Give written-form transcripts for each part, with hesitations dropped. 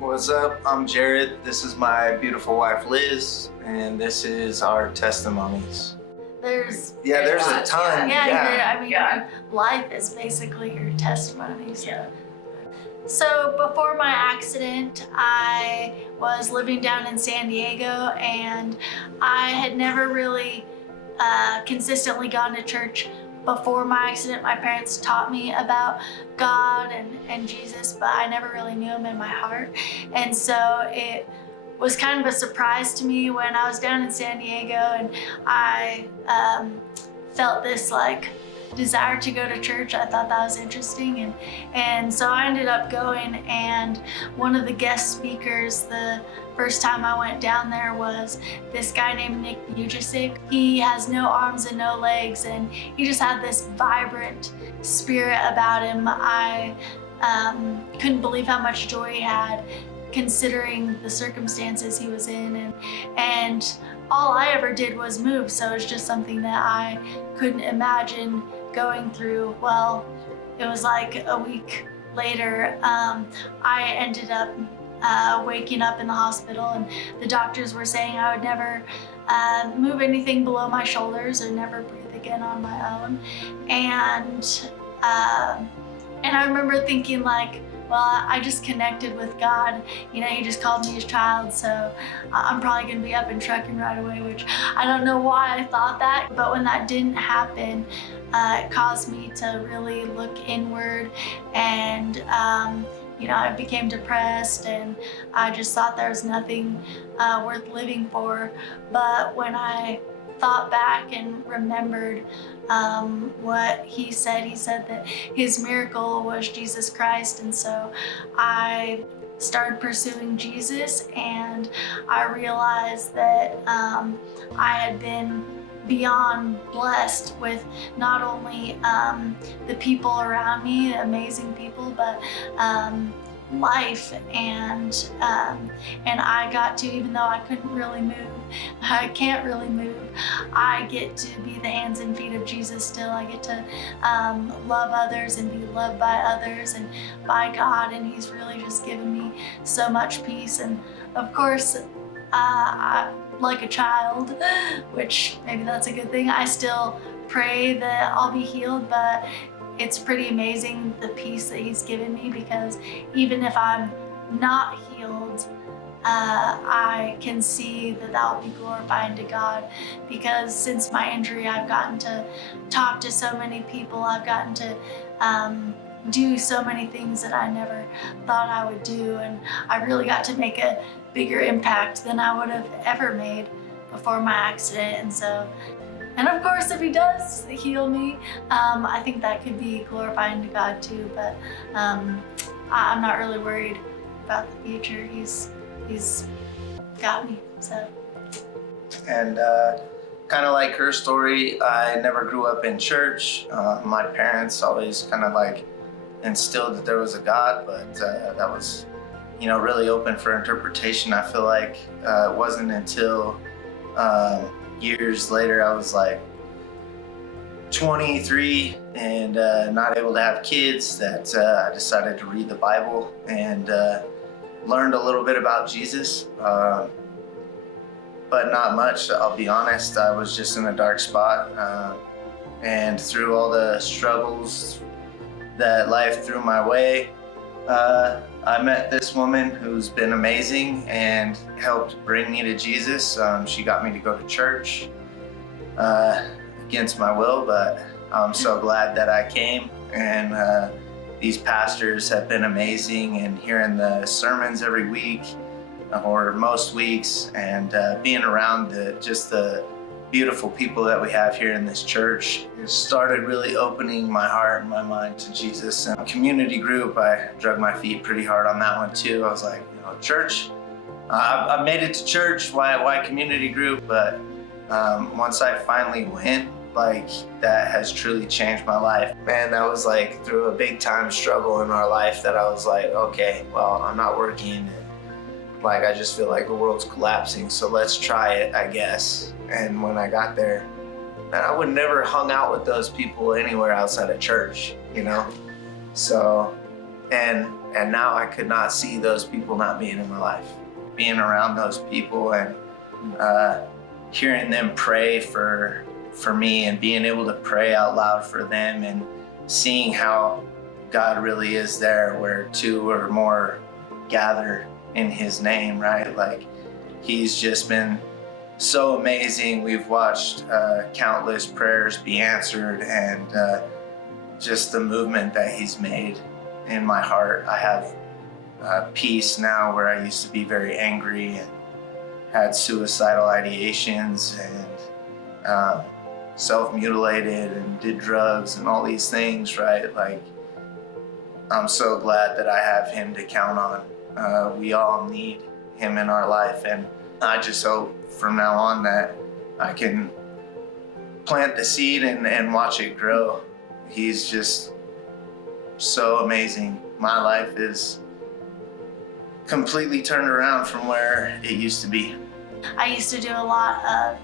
What's up? I'm Jared. This is my beautiful wife, Liz, and this is our testimonies. There's a ton. Life is basically your testimony. So before my accident, I was living down in San Diego, and I had never really consistently gone to church. Before my accident, my parents taught me about God and Jesus, but I never really knew him in my heart. And so it was kind of a surprise to me when I was down in San Diego, and I felt this desire to go to church. I thought that was interesting, and so I ended up going, and one of the guest speakers the first time I went down there was this guy named Nick Ujicic. He has no arms and no legs, and he just had this vibrant spirit about him. I couldn't believe how much joy he had considering the circumstances he was in, and all I ever did was move, so it's just something that I couldn't imagine going through. Well, it was like a week later, I ended up waking up in the hospital, and the doctors were saying I would never move anything below my shoulders or never breathe again on my own. And I remember thinking well, I just connected with God. He just called me his child, so I'm probably gonna be up and trucking right away, which I don't know why I thought that, but when that didn't happen, it caused me to really look inward, and I became depressed, and I just thought there was nothing worth living for. But when I thought back and remembered what he said that his miracle was Jesus Christ, and so I started pursuing Jesus, and I realized that I had been beyond blessed with not only the people around me, amazing people, but life, and I got to, even though I couldn't really move, I can't really move, I get to be the hands and feet of Jesus still. I get to love others and be loved by others and by God, and he's really just given me so much peace. And of course, like a child, which maybe that's a good thing, I still pray that I'll be healed, but it's pretty amazing the peace that he's given me, because even if I'm not healed, I can see that will be glorifying to God, because since my injury, I've gotten to talk to so many people. I've gotten to do so many things that I never thought I would do, and I really got to make a bigger impact than I would have ever made before my accident. And of course, if he does heal me, I think that could be glorifying to God too, but I'm not really worried about the future. He's got me, so. And kind of like her story, I never grew up in church. My parents always kind of instilled that there was a God, but that was, really open for interpretation. I feel like it wasn't until years later, I was 23 and not able to have kids, that I decided to read the Bible and learned a little bit about Jesus, but not much. I'll be honest, I was just in a dark spot, and through all the struggles that life threw my way, I met this woman who's been amazing and helped bring me to Jesus. She got me to go to church against my will, but I'm so glad that I came. And these pastors have been amazing, and hearing the sermons every week or most weeks, and being around the beautiful people that we have here in this church, it started really opening my heart and my mind to Jesus. And community group, I drug my feet pretty hard on that one too. I was like, church, I made it to church, why community group? But once I finally went, that has truly changed my life. Man, that was through a big time struggle in our life that I was okay, well, I'm not working, and I just feel like the world's collapsing, so let's try it, I guess. And when I got there, man, I would never hung out with those people anywhere outside of church, So And now I could not see those people not being in my life. Being around those people and hearing them pray for me and being able to pray out loud for them and seeing how God really is there where two or more gather in his name, right? Like, he's just been so amazing. We've watched countless prayers be answered, and just the movement that he's made in my heart. I have peace now where I used to be very angry and had suicidal ideations and self-mutilated and did drugs and all these things, right? Like, I'm so glad that I have him to count on. We all need him in our life, and I just hope from now on that I can plant the seed and watch it grow. He's just so amazing. My life is completely turned around from where it used to be. I used to do a lot of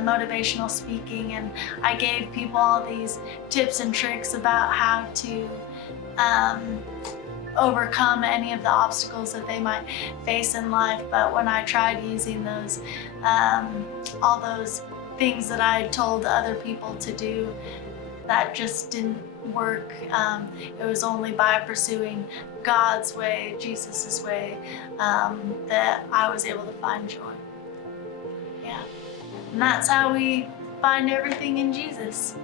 motivational speaking, and I gave people all these tips and tricks about how to overcome any of the obstacles that they might face in life. But when I tried using those, all those things that I told other people to do, that just didn't work. It was only by pursuing God's way, Jesus's way, that I was able to find joy. Yeah, and that's how we find everything in Jesus.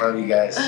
Love you guys.